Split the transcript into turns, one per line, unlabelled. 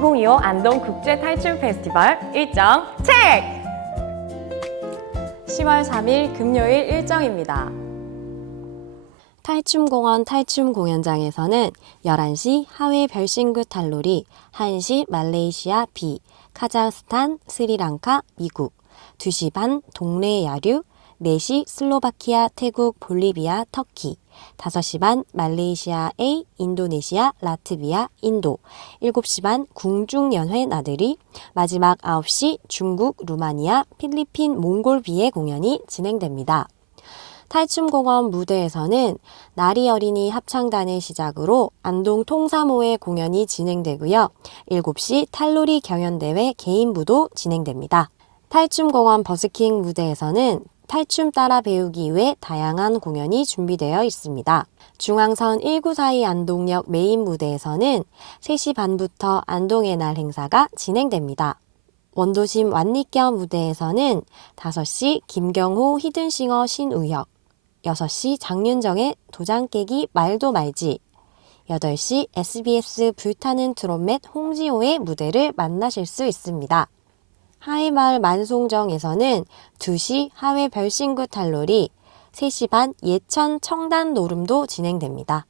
2025 안동 국제 탈춤 페스티벌 일정 체크!
10월 3일 금요일 일정입니다. 탈춤공원 탈춤 공연장에서는 11시 하회 별신구 탈놀이, 1시 말레이시아 비, 카자흐스탄, 스리랑카, 미국, 2시 반 동네 야류, 4시 슬로바키아, 태국, 볼리비아, 터키, 5시 반 말레이시아 A, 인도네시아, 라트비아, 인도, 7시 반 궁중연회 나들이, 마지막 9시 중국, 루마니아, 필리핀, 몽골비의 공연이 진행됩니다. 탈춤공원 무대에서는 나리 어린이 합창단을 시작으로 안동 통사모의 공연이 진행되고요. 7시 탈놀이 경연대회 개인부도 진행됩니다. 탈춤공원 버스킹 무대에서는 탈춤 따라 배우기 위해 다양한 공연이 준비되어 있습니다. 중앙선 1942 안동역 메인 무대에서는 3시 반부터 안동의 날 행사가 진행됩니다. 원도심 완리겨 무대에서는 5시 김경호 히든싱어 신우혁, 6시 장윤정의 도장 깨기 말도 말지, 8시 SBS 불타는 트롯맷 홍지호의 무대를 만나실 수 있습니다. 하회마을 만송정에서는 2시 하회 별신구 탈놀이, 3시 반 예천 청단 노름도 진행됩니다.